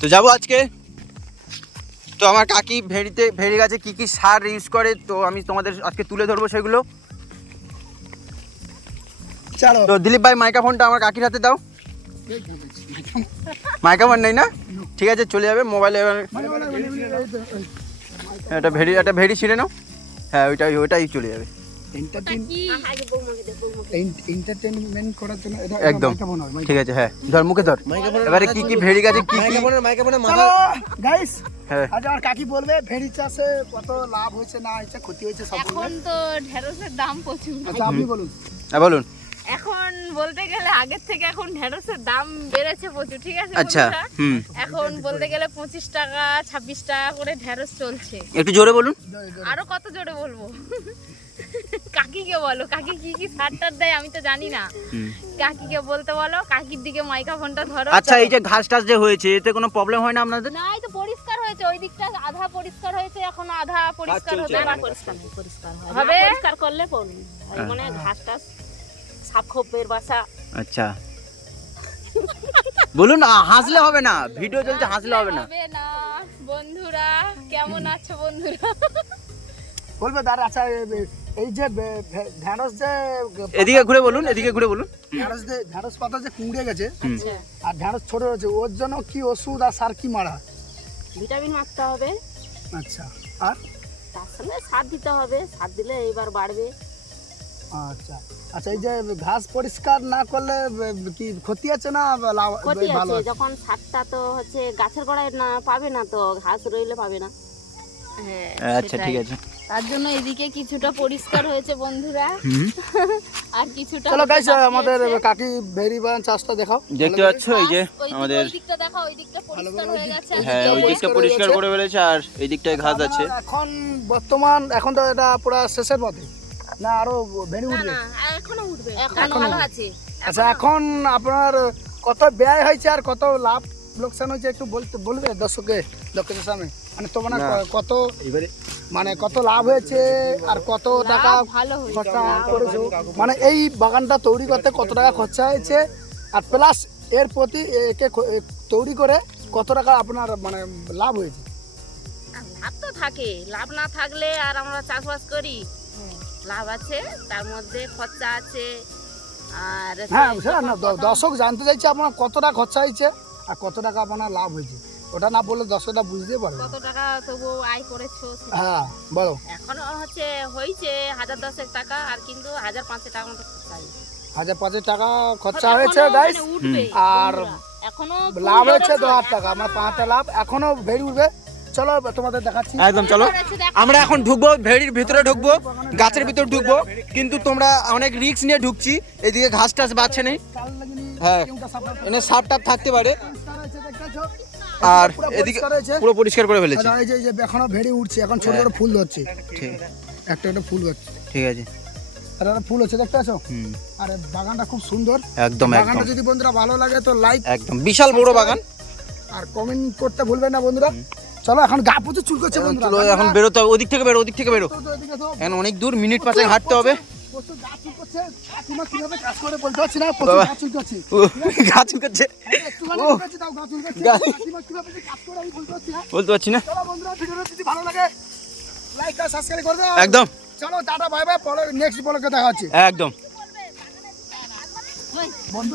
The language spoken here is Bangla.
তো যাব আজকে তো আমার কাকি ভেড়িতে ভেড়ি গাছে কি কি সার ইউজ করে তো আমি তোমাদের আজকে তুলে ধরবো সেগুলো চলো তো দিলীপ ভাই মাইক্রোফোনটা আমার কাকির হাতে দাও মাইক্রোফোন নেই না ঠিক আছে চলে যাবে মোবাইলে একটা ভেড়ি একটা ভেড়ি ছিঁড়ে নাও হ্যাঁ ওইটাই ওইটাই চলে যাবে এন্টারটেইনমেন্ট করার জন্য এটা একদম। ঠিক আছে হ্যাঁ। ধর মুখে ধর। এবারে কি কি ভেড়ি গাছে কি কি চলো গাইস হ্যাঁ। আজ আর কাকি বলবে ভেড়ি চাষে কত লাভ হয়েছে না হয়েছে ক্ষতি হয়েছে সব এখন তো ঢেঁড়সের দাম প্রচুর। আচ্ছা আপনি বলুন। হ্যাঁ বলুন। বলতে গেলে আগের থেকে এখন ঢেঁড়সের দাম বেড়েছে প্রচুর ঠিক আছে আচ্ছা এখন বলতে গেলে পঁচিশ টাকা ছাব্বিশ টাকা করে ঢেঁড়স চলছে। একটু জোরে বলুন। আরও কত জোরে বলব? কাকিকে বলো কাকি কি কি সার টার দেয় আমি তো জানি না। কাকিকে বলতে বলো কাকির দিকে মাইক্রোফোনটা ধরো। আচ্ছা এই যে ঘাস টাস যে হয়েছে এতে কোনো প্রবলেম হয় না আপনাদের? না এই তো পরিষ্কার হয়েছে ওই দিকটা আধা পরিষ্কার হয়েছে এখন আধা পরিষ্কার চলছে, হবে না, পরিষ্কার পরিষ্কার হবে? পরিষ্কার করলে হ্যাঁ। মানে ঘাস টাস সাপ খোপের বাসা। আচ্ছা। বলুন হাসলে হবে না। ভিডিও চলছে হাসলে হবে না। হবে না। বন্ধুরা কেমন আছো বন্ধুরা? বলবে দাঁড়া আচ্ছা এই যে ঢেঁড়স যে এদিকে ঘুরে বলুন এদিকে ঘুরে বলুন। ঢেঁড়স যে ঢেঁড়স পাতা যে কুঁড়ে গেছে আর ঢেঁড়স ছোট হয়েছে ওর জন্য কি ওষুধ আর সার কি মারা? হয়? ভিটামিন মারতে হবে। আচ্ছা আর? তার সঙ্গে সার দিতে হবে সার দিলে এইবার বাড়বে। আচ্ছা। আচ্ছা এই যে ঘাস পরিষ্কার না করলে কি ক্ষতি আছে না লাভ ক্ষতি ভালো আছে যখন সারটা তো হচ্ছে গাছের গোড়ায় না পাবে না তো ঘাস রইলে পাবে না। হ্যাঁ আচ্ছা ঠিক আছে। তার জন্য এদিকে কিছুটা পরিষ্কার হয়েছে বন্ধুরা। আর কিছুটা চলো গাইস আমাদের। কাকি ভেরি বাগান চাষটা দেখাও। দেখতে পাচ্ছ এই যে আমাদের ওই দিকটা দেখো ওই দিকটা পরিষ্কার হয়ে করে গেছে হ্যাঁ ওই দিকটা পরিষ্কার পরিষ্কার করে ফেলেছে আর এই দিকটায় ঘাস আছে। এখন বর্তমান এখন তো এটা পুরো শেষের পথে। না আরও ভেড়ি উঠবে। না এখনও উঠবে। এখনও আছে। আচ্ছা এখন আপনার কত ব্যয় হয়েছে আর কত লাভ লোকসান হয়েছে একটু বলতে বলবে দর্শকে লোকের সামনে? মানে তোমার কত এবারে মানে কত লাভ হয়েছে আর কত টাকা খরচা করেছ? মানে এই বাগানটা তৈরি করতে কত টাকা খরচা হয়েছে? আর প্লাস এর প্রতি একে তৈরি করে কত টাকা আপনার মানে লাভ হয়েছে? লাভ তো থাকে। লাভ না থাকলে আর আমরা চাষবাস করি। লাভ আছে তার মধ্যে খরচা আছে আর হ্যাঁ সেটা না দর্শক জানতে চাইছে আপনার কত টাকা খরচা হয়েছে আর কত টাকা আপনার লাভ হয়েছে। ওটা না বললে দর্শকটা বুঝতে পারবে কত টাকা তবু আয় করেছ হ্যাঁ বলো। এখনও হচ্ছে হয়েছে হাজার দশেক টাকা আর কিন্তু হাজার পাঁচেক টাকা মতো খরচা হয়েছে। হাজার পাঁচেক টাকা খরচা হয়েছে গাইস মানে আর এখনও লাভ হয়েছে দশ হাজার টাকা আমার পাঁচ হাজার লাভ এখনও বেড়ে উঠবে। চলো তোমাদের দেখাচ্ছি। একদম চলো। আমরা এখন ঢুকবো ভেড়ির ভিতরে ঢুকবো গাছের ভিতর ঢুকবো কিন্তু তোমরা অনেক রিস্ক নিয়ে ঢুকছি এদিকে ঘাস টাস বাচ্ছে নেই। হ্যাঁ এনে সাপ টাপ থাকতে পারে? আর এদিকে পুরো পরিষ্কার করে ফেলেছে। এই যে এখনও ভেড়ে উঠছে এখন ছোট ছোট ফুল ধরছে। ঠিক। একটা একটা ফুল হচ্ছে ঠিক আছে। আর একটা ফুল হচ্ছে দেখতে আছো আর বাগানটা খুব সুন্দর। একদম একদম। বাগানটা যদি বন্ধুরা ভালো লাগে তো লাইক একদম। বিশাল বড় বাগান। আর কমেন্ট করতে ভুলবেন না বন্ধুরা। চলো এখন গা পুজো চুল করছে বন্ধুরা। এখন বেরোতে হবে ওদিক থেকে বেরো ওদিক থেকে বেরো। এখন অনেক দূর মিনিট পাঁচেক হাঁটতে হবে। বলতে পারছি না একদম। চলো টাটা বাই বাই পরে নেক্সট ব্লগে দেখা হচ্ছে। একদম। বন্ধ